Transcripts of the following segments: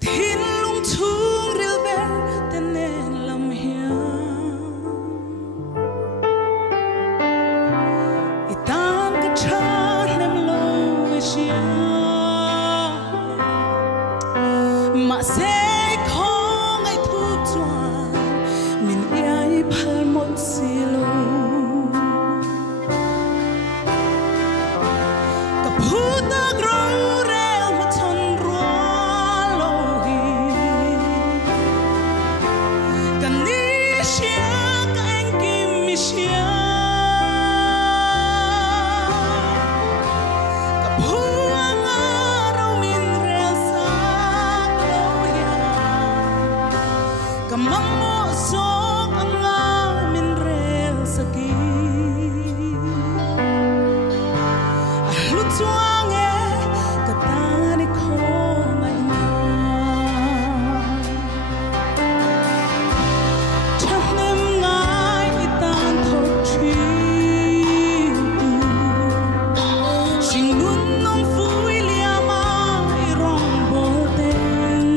Thin lung chung ril ber ten nen lam hiang itan ka chan nem lo sia ma se khong ai thu chuan min ai phal mon silo ka phuta gro Kamang mo sok ang amin rel sagi Lutuange katani ko ngayon Chanem ngay itan thok chiu Sing nun nong fui liama irong boten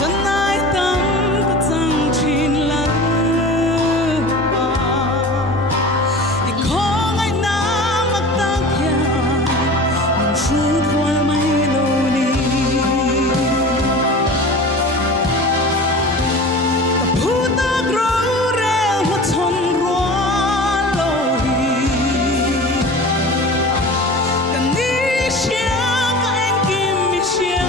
Tonight tam katang chin lan pa Ikong ay na magtagyan Ang shoot wal may loni Kaputa grow rel maton ruan lohi Kani siya kaeng kimi siya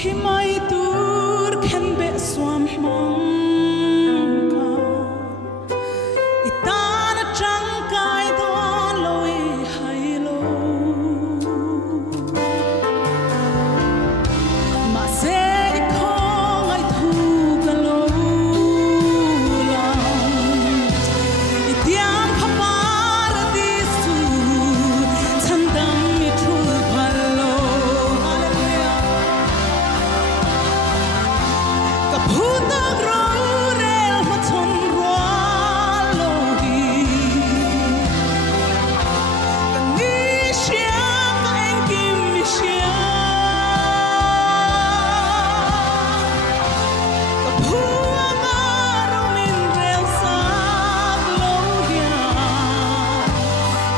Himay tur ken be swam mongka Itana changkai don loi hailo Ma se kong ay thu galo lang Itiam kaparadisu Tandam itul palo Kaputa grow rel maton ruan lohi Kani siya kaeng kimi siya Kapuang araw min rel sa glohya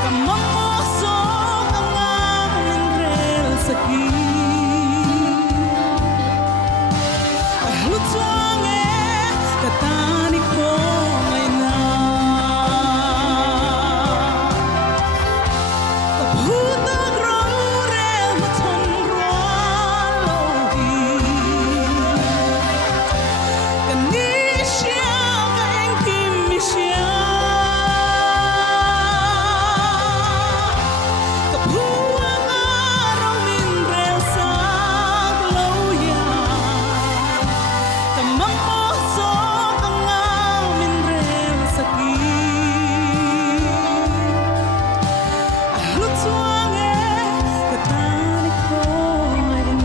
Kamang mosok ang amin rel sa Lutuange katani ko ngayon Kaputa grow rel maton ruan lohi Kani siya kaeng kimi siya Kapuang araw min rel sa glohya Kamang mosok ang amin rel sagi Lutuange katani ko ngayon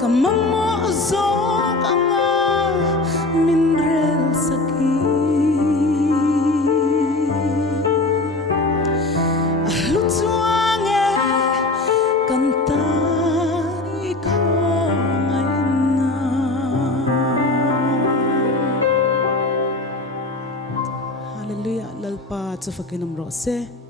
Kamang mosok ang amin rel sagi Lutuange kantani ko Hallelujah lalpa sa fakinam rose